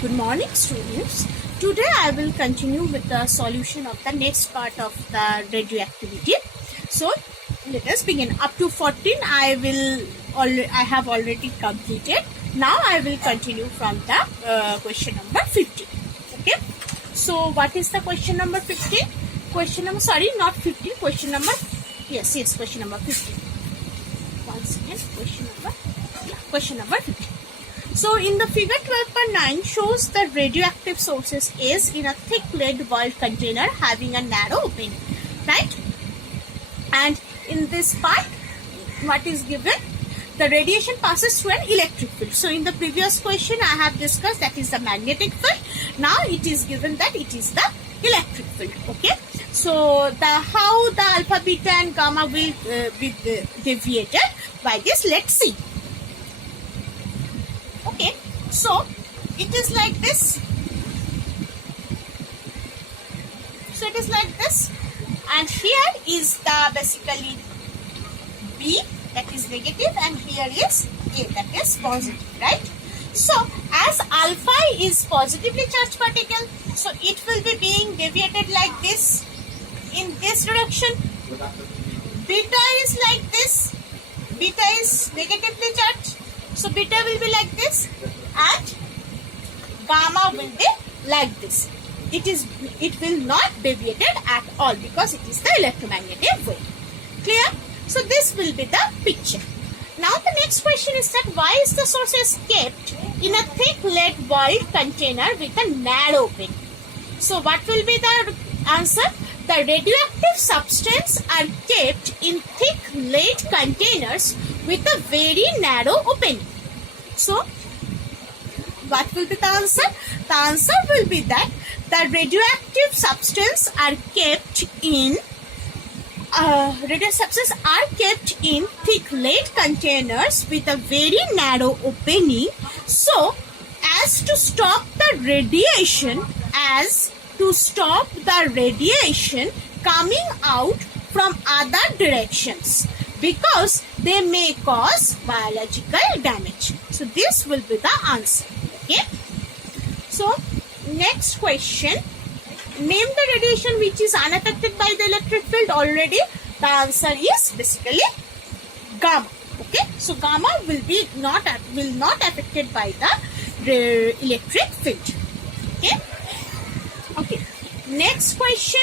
Good morning, students. Today I will continue with the solution of the next part of the radioactivity. So let us begin. Up to 14 I have already completed. Now I will continue from the question number 15. Okay. So what is the question number 15? Question number, sorry, not 15. Question number, yes, question number 15. Once again, question number 15. So in the figure 12.9 shows the radioactive sources is in a thick lead walled container having a narrow opening, right? And in this part, what is given? The radiation passes through an electric field. So in the previous question I have discussed that is the magnetic field. Now it is given that it is the electric field. Okay. So how the alpha, beta and gamma will be deviated by this, let's see. Okay, so it is like this. So it is like this, and here is the basically B, that is negative, and here is A, that is positive, right? So as alpha is positively charged particle, so it will be being deviated like this in this direction. Beta is like this. Beta is negatively charged. So beta will be like this and gamma will be like this. It will not deviated at all because it is the electromagnetic wave. Clear? So this will be the picture. Now the next question is that why is the sources kept in a thick lead walled container with a narrow opening? So what will be the answer? The radioactive substance are kept in thick lead containers with a very narrow opening. So what will be the answer? The answer will be that the radioactive substance are kept in thick lead containers with a very narrow opening, so as to stop the radiation coming out from other directions, because they may cause biological damage. So this will be the answer. Okay. So next question. Name the radiation which is unaffected by the electric field. Already the answer is basically gamma. Okay. So gamma will not affected by the electric field. Okay. Okay. Next question.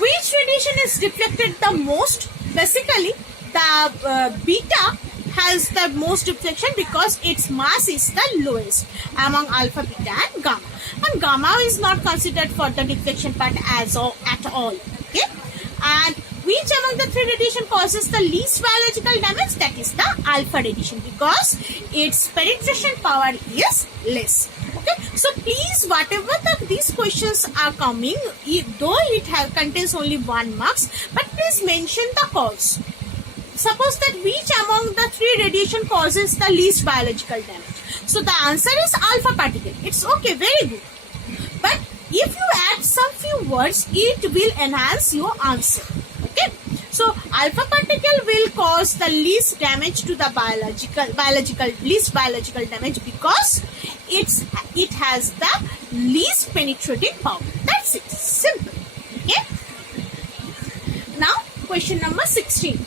Which radiation is deflected the most? Basically, the beta has the most deflection because its mass is the lowest among alpha, beta and gamma. And gamma is not considered for the deflection part at all. Okay. And which among the three radiation causes the least biological damage? That is the alpha radiation because its penetration power is less. Okay, so please, whatever these questions are coming, though it contains only 1 marks, but please mention the cause. Suppose that which among the three radiation causes the least biological damage. So the answer is alpha particle. It's okay, very good. But if you add some few words, it will enhance your answer. Okay. So alpha particle will cause the least damage to the least biological damage because it has the least penetrating power. That's it. Simple. Okay. Now question number 16.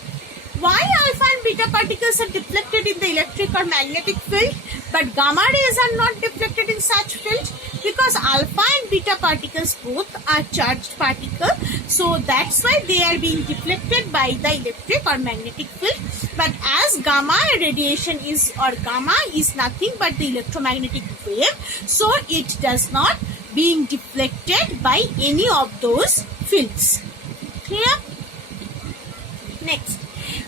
Why alpha and beta particles are deflected in the electric or magnetic field, but gamma rays are not deflected in such field? Because alpha and beta particles both are charged particles, so that's why they are being deflected by the electric or magnetic field. But as gamma radiation is nothing but the electromagnetic wave, so it does not being deflected by any of those fields. Clear? Next.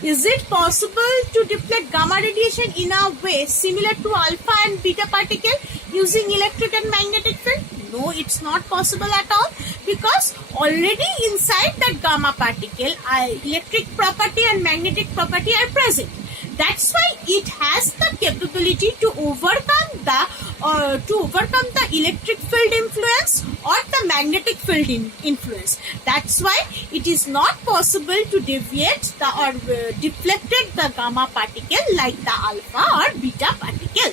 Is it possible to deflect gamma radiation in a way similar to alpha and beta particle using electric and magnetic field? No, it's not possible at all because already inside that gamma particle, electric property and magnetic property are present. That's why it has the capability to overcome the electric field influence or the magnetic field influence. That's why it is not possible to deviate deflected the gamma particle like the alpha or beta particle.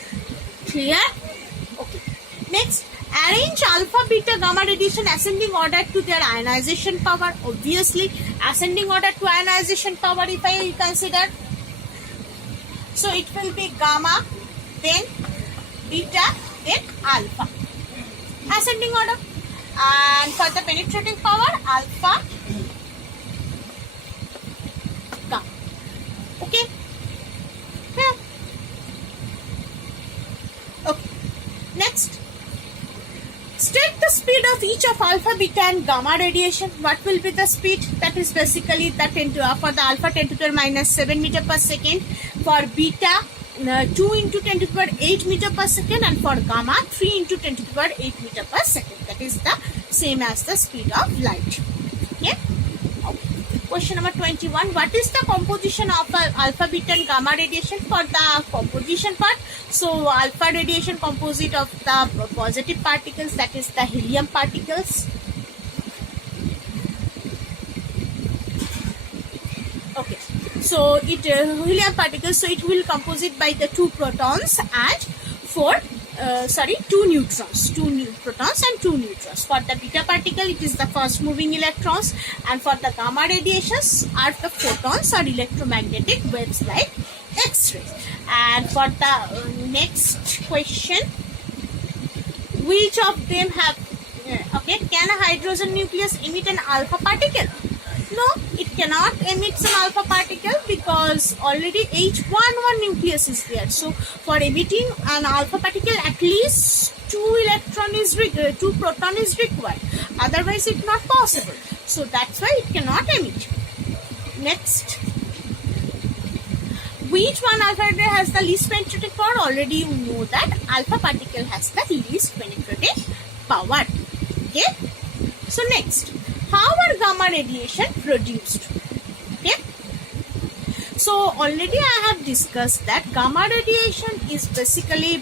Clear? Okay. Next, arrange alpha, beta, gamma radiation ascending order to their ionization power. Obviously, ascending order to ionization power if I consider. So it will be gamma, then beta, then alpha. Ascending order. And for the penetrating power, alpha, gamma. Okay? Yeah. Okay. Next. State the speed of each of alpha, beta and gamma radiation. What will be the speed? That is basically the for the alpha 10 to the minus 7 meter per second. For beta 2 into 10 to the power 8 meter per second, and for gamma 3 into 10 to the power 8 meter per second. That is the same as the speed of light. Okay. Question number 21. What is the composition of alpha, beta and gamma radiation? For the composition part, so alpha radiation composite of the positive particles, that is the helium particles. Okay, so it helium particles, so it will composite by the 2 protons and 2 neutrons, 2 protons and 2 neutrons. For the beta particle, it is the fast moving electrons, and for the gamma radiations are the photons or electromagnetic waves like X-rays. And for the next question, which of them have, can a hydrogen nucleus emit an alpha particle? No, it cannot emit an alpha particle because already H11 nucleus is there. So for emitting an alpha particle, at least 2 proton is required. Otherwise, it's not possible. So that's why it cannot emit. Next, which one alpha particle has the least penetrating power? Already you know that alpha particle has the least penetrating power. Okay. So next, how are gamma radiation produced? Okay. So already I have discussed that gamma radiation is basically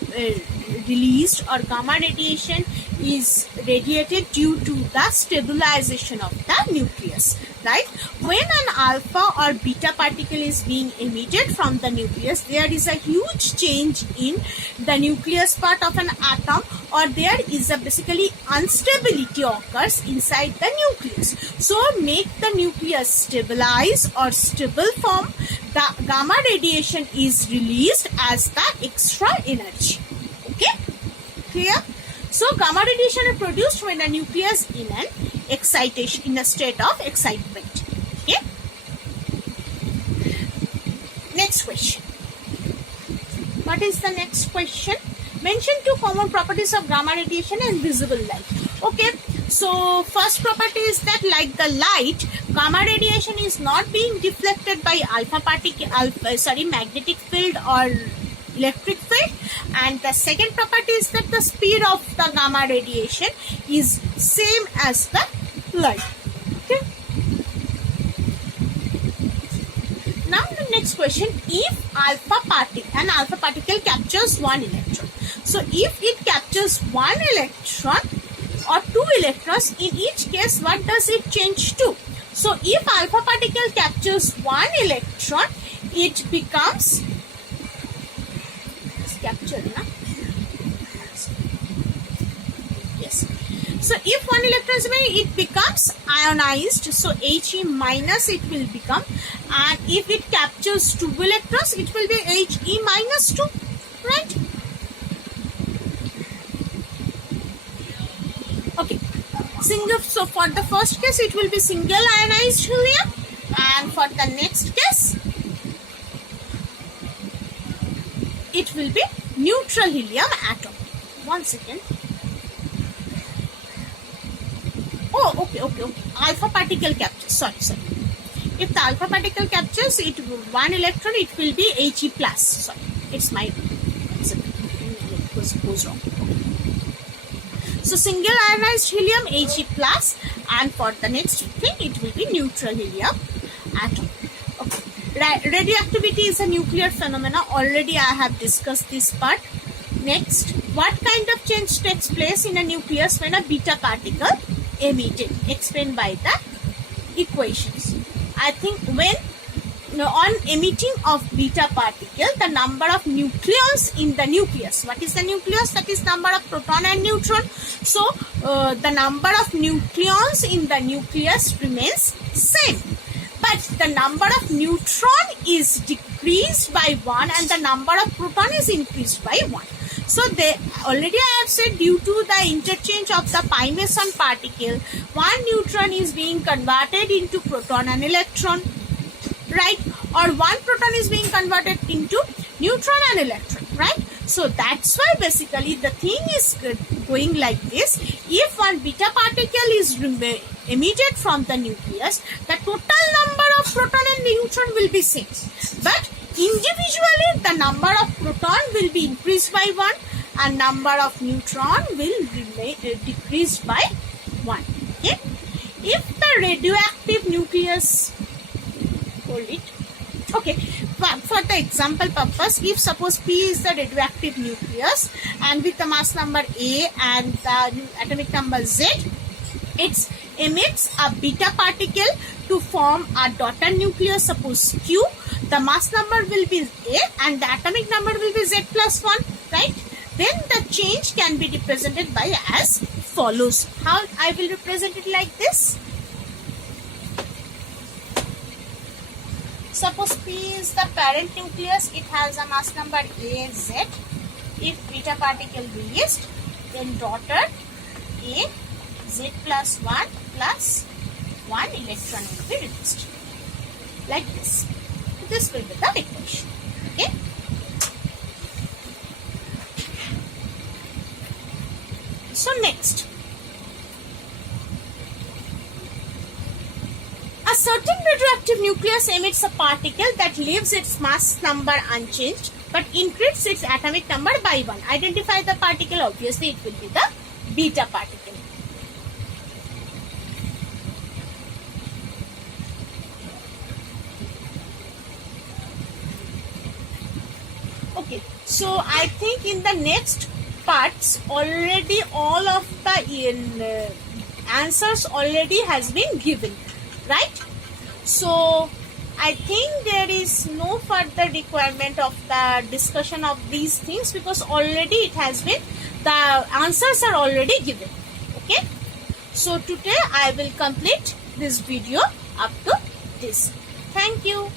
released, or gamma radiation is radiated due to the stabilization of the nucleus, right? When an alpha or beta particle is being emitted from the nucleus, there is a huge change in the nucleus part of an atom, or there is a basically instability occurs inside the nucleus. So make the nucleus stabilize or stable form, the gamma radiation is released as the extra energy. Okay, clear? So gamma radiation is produced when a nucleus in an excitation, in a state of excitement. Okay. Next question. What is the next question? Mention 2 common properties of gamma radiation and visible light. Okay. So first property is that, like the light, gamma radiation is not being deflected by magnetic field or electric field. And the second property is that the speed of the gamma radiation is same as the light. Okay. Now the next question, if an alpha particle captures 1 electron. So if it captures 1 electron or 2 electrons, in each case what does it change to? So if alpha particle captures 1 electron, it becomes yes. So if 1 electron is made, it becomes ionized. So He minus it will become, and if it captures 2 electrons, it will be He minus 2, right? Okay. So for the first case, it will be single ionized helium, and for the next case, it will be neutral helium atom. 1 second. Oh, okay. Alpha particle captures. Sorry. If the alpha particle captures 1 electron, it will be He plus. Sorry, it's my goes wrong. So single ionized helium He plus, and for the next thing, it will be neutral helium atom. Okay. Radioactivity is a nuclear phenomena. Already I have discussed this part. Next, what kind of change takes place in a nucleus when a beta particle emitted? Explained by the equations. I think when on emitting of beta particle, the number of nucleons in the nucleus. What is the nucleus? That is number of proton and neutron. So the number of nucleons in the nucleus remains same, but the number of neutron is decreased by 1 and the number of proton is increased by 1. So they already I have said, due to the interchange of the pi meson particle, one neutron is being converted into proton and electron, right? Or one proton is being converted into neutron and electron, right? So that's why basically the thing is going like this. If one beta particle is emitted from the nucleus, the total number of proton and neutron will be same, but individually the number of proton will be increased by 1 and number of neutron will decrease by 1. Okay? If the radioactive nucleus, hold it. Okay, for the example purpose, if suppose P is the radioactive nucleus and with the mass number A and the atomic number Z, it emits a beta particle to form a daughter nucleus, suppose Q. The mass number will be A and the atomic number will be Z plus 1, right? Then the change can be represented by as follows. How I will represent it like this. Suppose P is the parent nucleus, it has a mass number A, Z. If beta particle released, then daughter A, Z plus 1 plus 1 electron will be released. Like this. This will be the equation. Okay. So next. A certain radioactive nucleus emits a particle that leaves its mass number unchanged but increases its atomic number by 1. Identify the particle. Obviously, it will be the beta particle. Okay, so I think in the next parts already all of the answers already has been given, right? So I think there is no further requirement of the discussion of these things because already it has been, the answers are already given. Okay, so today I will complete this video up to this. Thank you.